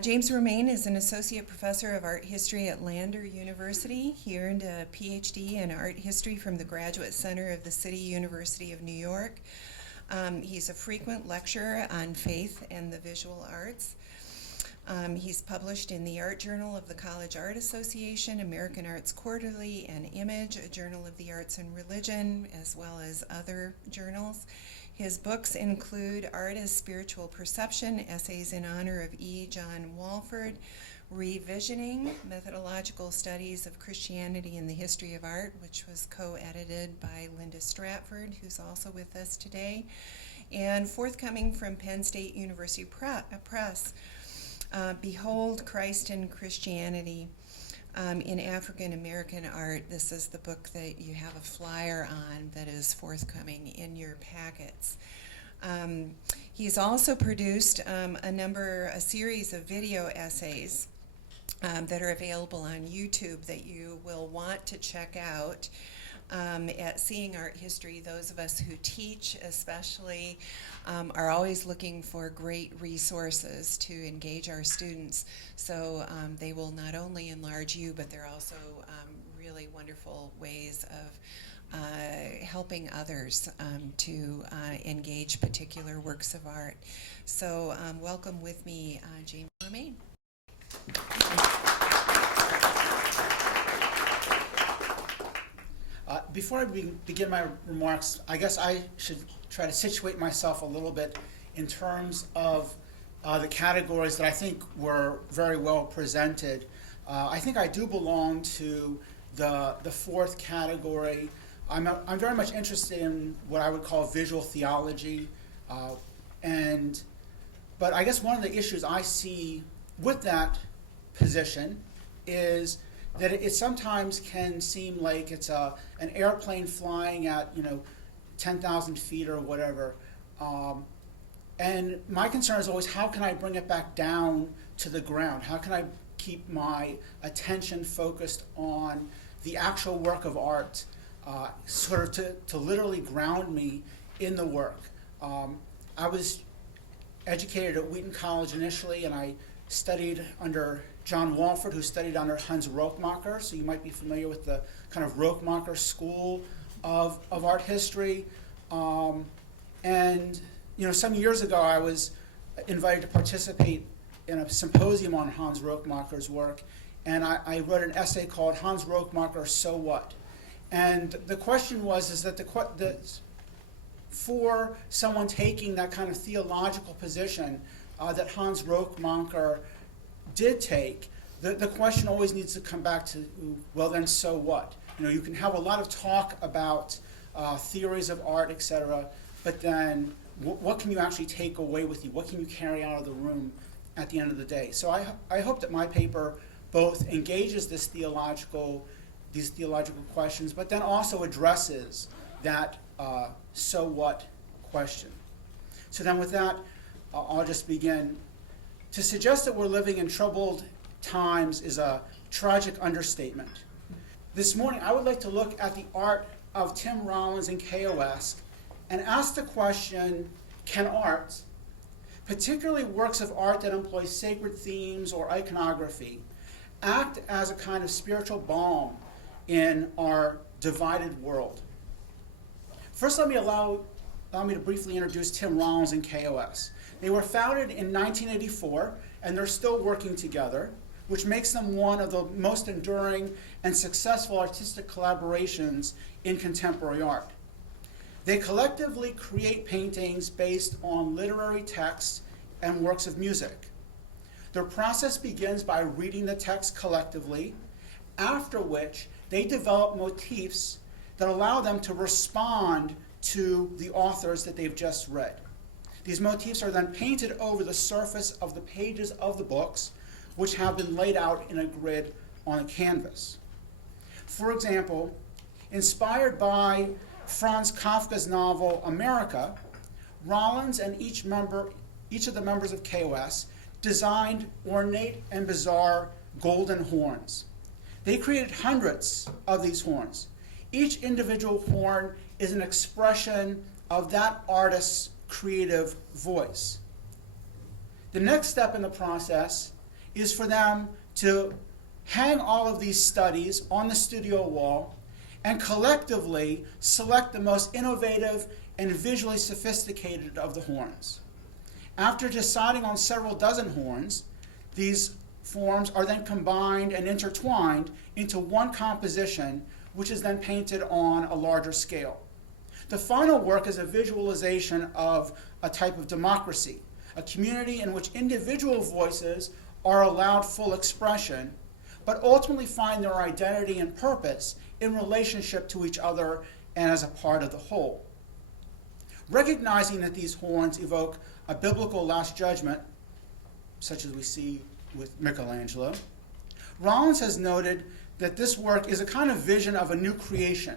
James Romaine is an associate professor of art history at Lander University. He earned a Ph.D. in art history from the Graduate Center of the City University of New York. He's a frequent lecturer on faith and the visual arts. He's published in the Art Journal of the College Art Association, American Arts Quarterly, and Image, a journal of the arts and religion, as well as other journals. His books include Art as Spiritual Perception, Essays in Honor of E. John Walford, Revisioning, Methodological Studies of Christianity in the History of Art, which was co-edited by Linda Stratford, who's also with us today, and forthcoming from Penn State University Press, Behold Christ and Christianity in African American Art. This is the book that you have a flyer on that is forthcoming in your packets. He's also produced a series of video essays that are available on YouTube that you will want to check out. At Seeing Art History, those of us who teach especially are always looking for great resources to engage our students. So they will not only enlarge you, but they're also really wonderful ways of helping others to engage particular works of art. So welcome with me, James Romaine. Before I begin my remarks, I guess I should try to situate myself a little bit in terms of the categories that I think were very well presented. I think I do belong to the fourth category. I'm very much interested in what I would call visual theology, but I guess one of the issues I see with that position is that it sometimes can seem like it's an airplane flying at 10,000 feet or whatever. And my concern is always, how can I bring it back down to the ground? How can I keep my attention focused on the actual work of art, sort of to literally ground me in the work? I was educated at Wheaton College initially, and I studied under John Walford, who studied under Hans Rochmacher, so you might be familiar with the kind of Rochmacher school of art history. And some years ago I was invited to participate in a symposium on Hans Rochmacher's work, and I wrote an essay called Hans Rochmacher, So What? And the question was that for someone taking that kind of theological position that Hans Rochmacher did take, the question always needs to come back to, well then, so what? You can have a lot of talk about theories of art, etc., but then what can you actually take away with you? What can you carry out of the room at the end of the day? So I hope that my paper both engages these theological questions, but then also addresses that so what question. So then with that, I'll just begin. To suggest that we're living in troubled times is a tragic understatement. This morning, I would like to look at the art of Tim Rollins and K.O.S. and ask the question, can art, particularly works of art that employ sacred themes or iconography, act as a kind of spiritual balm in our divided world? First, allow me to briefly introduce Tim Rollins and K.O.S. They were founded in 1984, and they're still working together, which makes them one of the most enduring and successful artistic collaborations in contemporary art. They collectively create paintings based on literary texts and works of music. Their process begins by reading the text collectively, after which they develop motifs that allow them to respond to the authors that they've just read. These motifs are then painted over the surface of the pages of the books, which have been laid out in a grid on a canvas. For example, inspired by Franz Kafka's novel America, Rollins and each of the members of K.O.S. designed ornate and bizarre golden horns. They created hundreds of these horns. Each individual horn is an expression of that artist's creative voice. The next step in the process is for them to hang all of these studies on the studio wall and collectively select the most innovative and visually sophisticated of the horns. After deciding on several dozen horns, these forms are then combined and intertwined into one composition, which is then painted on a larger scale. The final work is a visualization of a type of democracy, a community in which individual voices are allowed full expression, but ultimately find their identity and purpose in relationship to each other and as a part of the whole. Recognizing that these horns evoke a biblical last judgment, such as we see with Michelangelo, Rollins has noted that this work is a kind of vision of a new creation,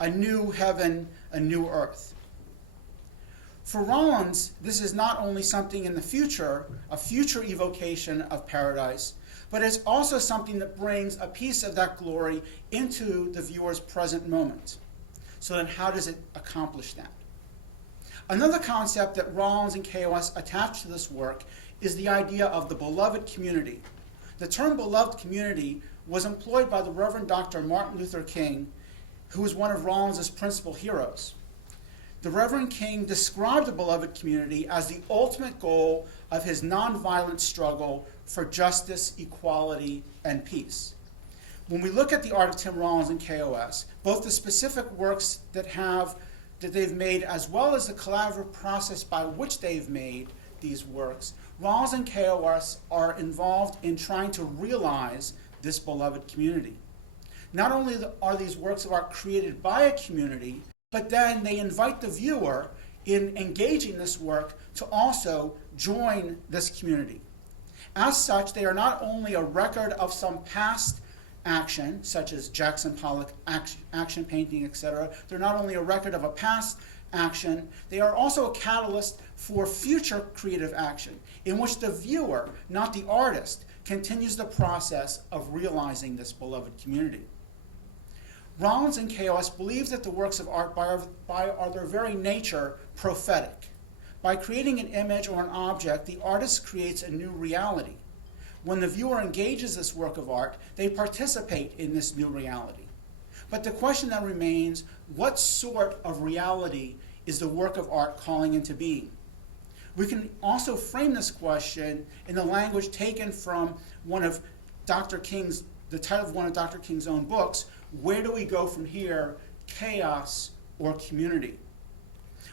a new heaven, a new earth. For Rollins, this is not only something in the future, a future evocation of paradise, but it's also something that brings a piece of that glory into the viewer's present moment. So then how does it accomplish that? Another concept that Rollins and K.O.S. attach to this work is the idea of the beloved community. The term beloved community was employed by the Reverend Dr. Martin Luther King, who was one of Rollins' principal heroes. The Reverend King described the beloved community as the ultimate goal of his nonviolent struggle for justice, equality, and peace. When we look at the art of Tim Rollins and K.O.S., both the specific works that they've made as well as the collaborative process by which they've made these works, Rollins and K.O.S. are involved in trying to realize this beloved community. Not only are these works of art created by a community, but then they invite the viewer in engaging this work to also join this community. As such, they are not only a record of some past action, such as Jackson Pollock action painting, etc. They're not only a record of a past action, they are also a catalyst for future creative action, in which the viewer, not the artist, continues the process of realizing this beloved community. Rollins and K.O.S. believe that the works of art are their very nature prophetic. By creating an image or an object, the artist creates a new reality. When the viewer engages this work of art, they participate in this new reality. But the question then remains, what sort of reality is the work of art calling into being? We can also frame this question in the language taken from the title of one of Dr. King's own books, Where Do We Go From Here, Chaos or Community?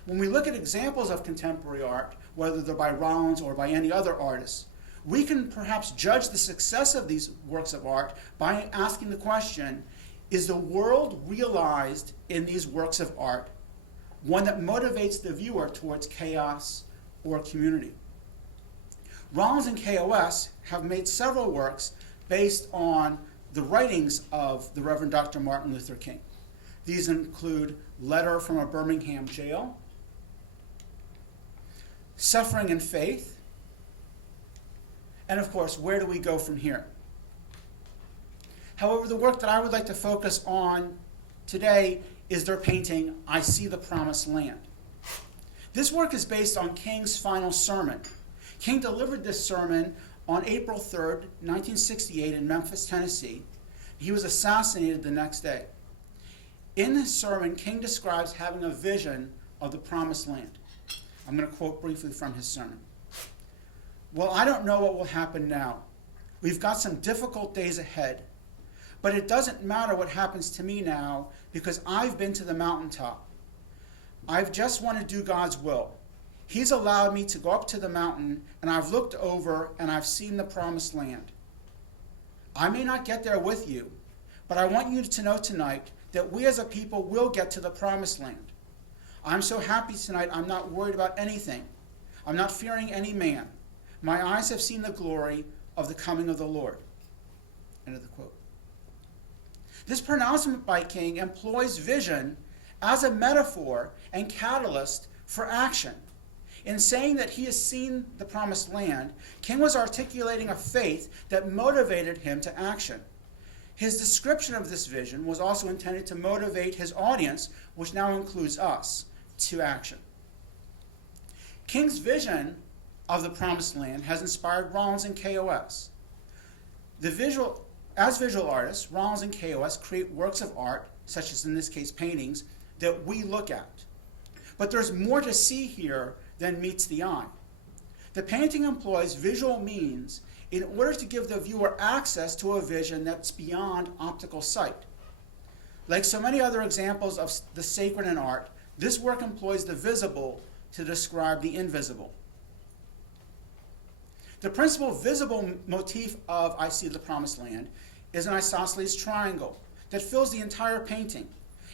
When we look at examples of contemporary art, whether they're by Rollins or by any other artist, we can perhaps judge the success of these works of art by asking the question, is the world realized in these works of art one that motivates the viewer towards chaos or community? Rollins and K.O.S. have made several works based on the writings of the Reverend Dr. Martin Luther King. These include Letter from a Birmingham Jail, Suffering and Faith, and of course, Where Do We Go From Here? However, the work that I would like to focus on today is their painting, I See the Promised Land. This work is based on King's final sermon. King delivered this sermon on April 3rd, 1968 in Memphis, Tennessee. He was assassinated the next day. In his sermon, King describes having a vision of the Promised Land. I'm going to quote briefly from his sermon. Well, I don't know what will happen now. We've got some difficult days ahead. But it doesn't matter what happens to me now because I've been to the mountaintop. I've just want to do God's will. He's allowed me to go up to the mountain, and I've looked over and I've seen the Promised Land. I may not get there with you, but I want you to know tonight that we as a people will get to the Promised Land. I'm so happy tonight I'm not worried about anything. I'm not fearing any man. My eyes have seen the glory of the coming of the Lord. End of the quote. This pronouncement by King employs vision as a metaphor and catalyst for action. In saying that he has seen the Promised Land, King was articulating a faith that motivated him to action. His description of this vision was also intended to motivate his audience, which now includes us, to action. King's vision of the Promised Land has inspired Rollins and K.O.S. As visual artists, Rollins and K.O.S. create works of art, such as in this case paintings, that we look at. But there's more to see here than meets the eye. The painting employs visual means in order to give the viewer access to a vision that's beyond optical sight. Like so many other examples of the sacred in art, this work employs the visible to describe the invisible. The principal visible motif of I See the Promised Land is an isosceles triangle that fills the entire painting.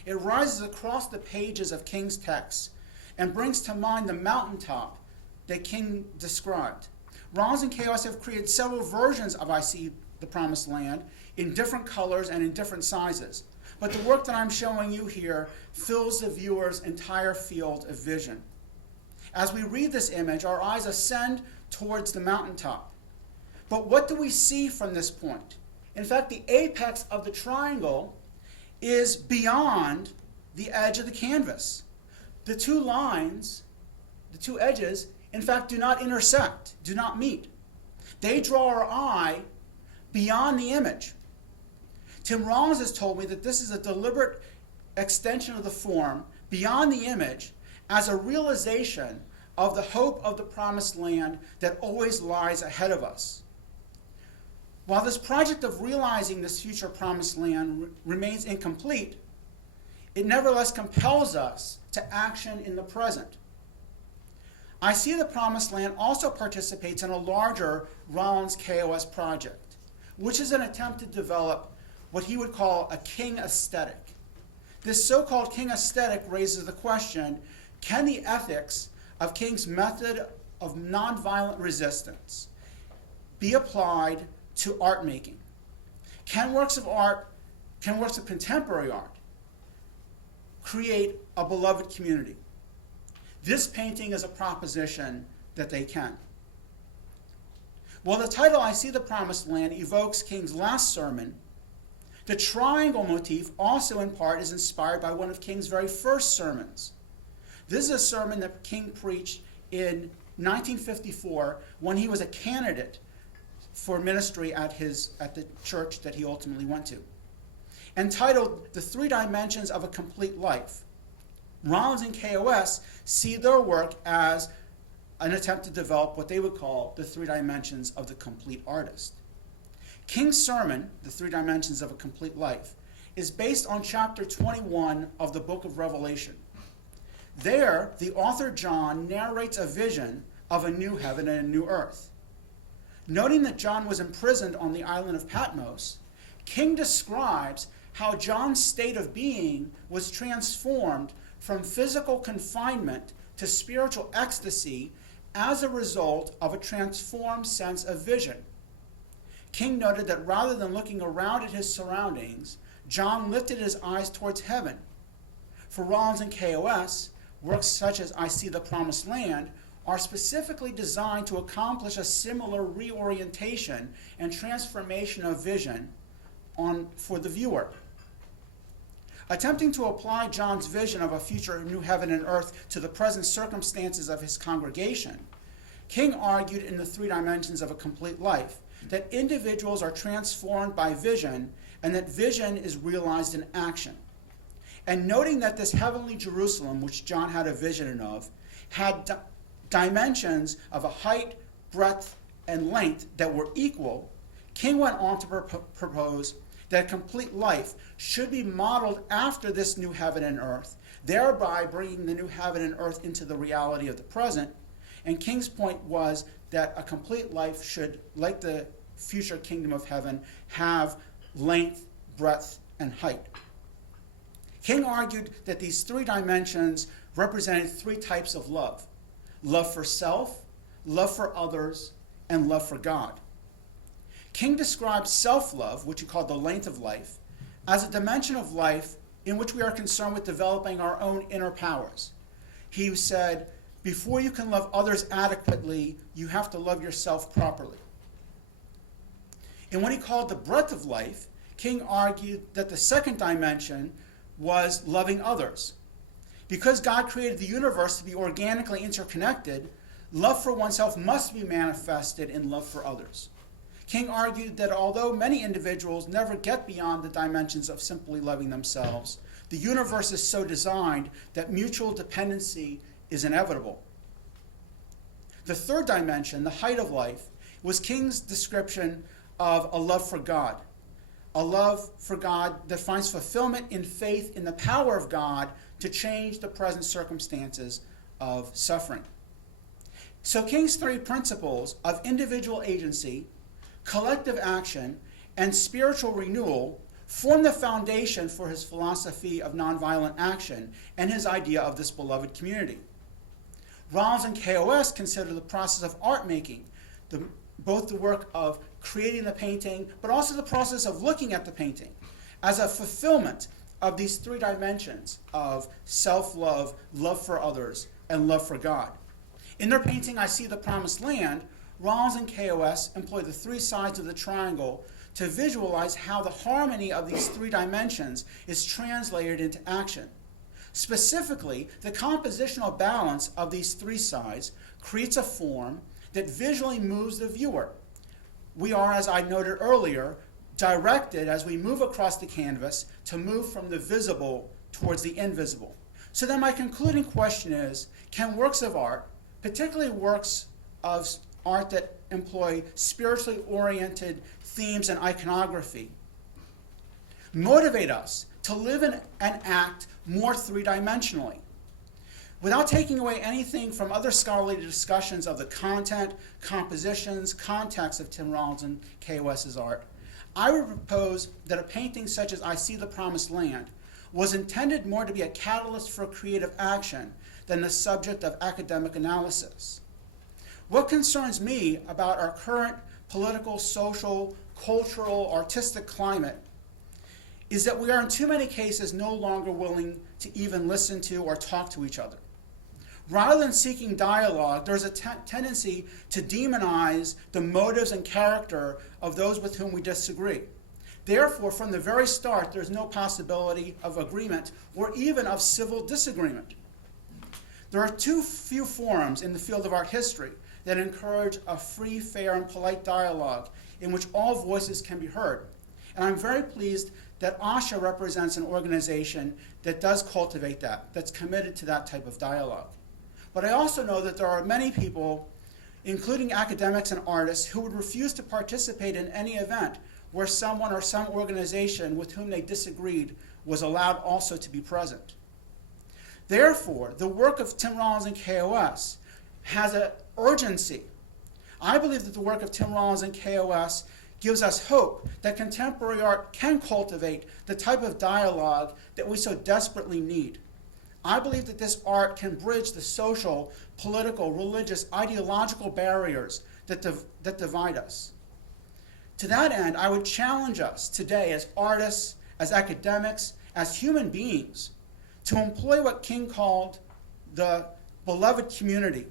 It rises across the pages of King's texts and brings to mind the mountaintop that King described. Rollins and K.O.S. have created several versions of I See the Promised Land in different colors and in different sizes. But the work that I'm showing you here fills the viewer's entire field of vision. As we read this image, our eyes ascend towards the mountaintop. But what do we see from this point? In fact, the apex of the triangle is beyond the edge of the canvas. The two lines, the two edges, in fact, do not intersect, do not meet. They draw our eye beyond the image. Tim Rollins has told me that this is a deliberate extension of the form beyond the image as a realization of the hope of the promised land that always lies ahead of us. While this project of realizing this future promised land remains incomplete, it nevertheless compels us to action in the present. I See the Promised Land also participates in a larger Rollins K.O.S. project, which is an attempt to develop what he would call a king aesthetic. This so-called king aesthetic raises the question, can the ethics of King's method of nonviolent resistance be applied to art making? Can works of contemporary art create a beloved community? This painting is a proposition that they can. While the title I See the Promised Land evokes King's last sermon, the triangle motif also in part is inspired by one of King's very first sermons. This is a sermon that King preached in 1954 when he was a candidate for ministry at the church that he ultimately went to. Entitled The Three Dimensions of a Complete Life, Rollins and K.O.S. see their work as an attempt to develop what they would call the three dimensions of the complete artist. King's sermon, The Three Dimensions of a Complete Life, is based on chapter 21 of the book of Revelation. There, the author John narrates a vision of a new heaven and a new earth. Noting that John was imprisoned on the island of Patmos, King describes how John's state of being was transformed from physical confinement to spiritual ecstasy as a result of a transformed sense of vision. King noted that rather than looking around at his surroundings, John lifted his eyes towards heaven. For Rollins and K.O.S., works such as I See the Promised Land are specifically designed to accomplish a similar reorientation and transformation of vision for the viewer. Attempting to apply John's vision of a future new heaven and earth to the present circumstances of his congregation, King argued in The Three Dimensions of a Complete Life that individuals are transformed by vision and that vision is realized in action. And noting that this heavenly Jerusalem, which John had a vision of, had dimensions of a height, breadth, and length that were equal, King went on to propose that complete life should be modeled after this new heaven and earth, thereby bringing the new heaven and earth into the reality of the present. And King's point was that a complete life should, like the future kingdom of heaven, have length, breadth, and height. King argued that these three dimensions represented three types of love: love for self, love for others, and love for God. King described self-love, which he called the length of life, as a dimension of life in which we are concerned with developing our own inner powers. He said, before you can love others adequately, you have to love yourself properly. In what he called the breadth of life, King argued that the second dimension was loving others. Because God created the universe to be organically interconnected, love for oneself must be manifested in love for others. King argued that although many individuals never get beyond the dimensions of simply loving themselves, the universe is so designed that mutual dependency is inevitable. The third dimension, the height of life, was King's description of a love for God. A love for God that finds fulfillment in faith in the power of God to change the present circumstances of suffering. So King's three principles of individual agency, collective action, and spiritual renewal form the foundation for his philosophy of nonviolent action and his idea of this beloved community. Rollins and K.O.S. consider the process of art making, both the work of creating the painting, but also the process of looking at the painting, as a fulfillment of these three dimensions of self-love, love for others, and love for God. In their painting, I See the Promised Land, Rollins and K.O.S. employ the three sides of the triangle to visualize how the harmony of these three dimensions is translated into action. Specifically, the compositional balance of these three sides creates a form that visually moves the viewer. We are, as I noted earlier, directed as we move across the canvas to move from the visible towards the invisible. So then my concluding question is, can works of art, particularly works of art that employ spiritually oriented themes and iconography, motivate us to live and act more three-dimensionally? Without taking away anything from other scholarly discussions of the content, compositions, context of Tim Rollins and K.O.S.'s art, I would propose that a painting such as I See the Promised Land was intended more to be a catalyst for creative action than the subject of academic analysis. What concerns me about our current political, social, cultural, artistic climate is that we are in too many cases no longer willing to even listen to or talk to each other. Rather than seeking dialogue, there's a tendency to demonize the motives and character of those with whom we disagree. Therefore, from the very start, there's no possibility of agreement or even of civil disagreement. There are too few forums in the field of art history that encourage a free, fair, and polite dialogue in which all voices can be heard. And I'm very pleased that ASCHA represents an organization that does cultivate that, that's committed to that type of dialogue. But I also know that there are many people, including academics and artists, who would refuse to participate in any event where someone or some organization with whom they disagreed was allowed also to be present. Therefore, the work of Tim Rollins and K.O.S. has an urgency. I believe that the work of Tim Rollins and K.O.S. gives us hope that contemporary art can cultivate the type of dialogue that we so desperately need. I believe that this art can bridge the social, political, religious, ideological barriers that divide us. To that end, I would challenge us today as artists, as academics, as human beings, to employ what King called the beloved community.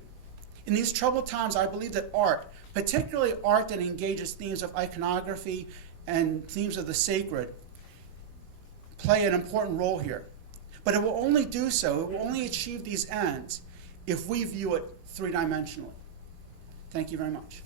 In these troubled times, I believe that art, particularly art that engages themes of iconography and themes of the sacred, play an important role here. But it will only do so, it will only achieve these ends if we view it three-dimensionally. Thank you very much.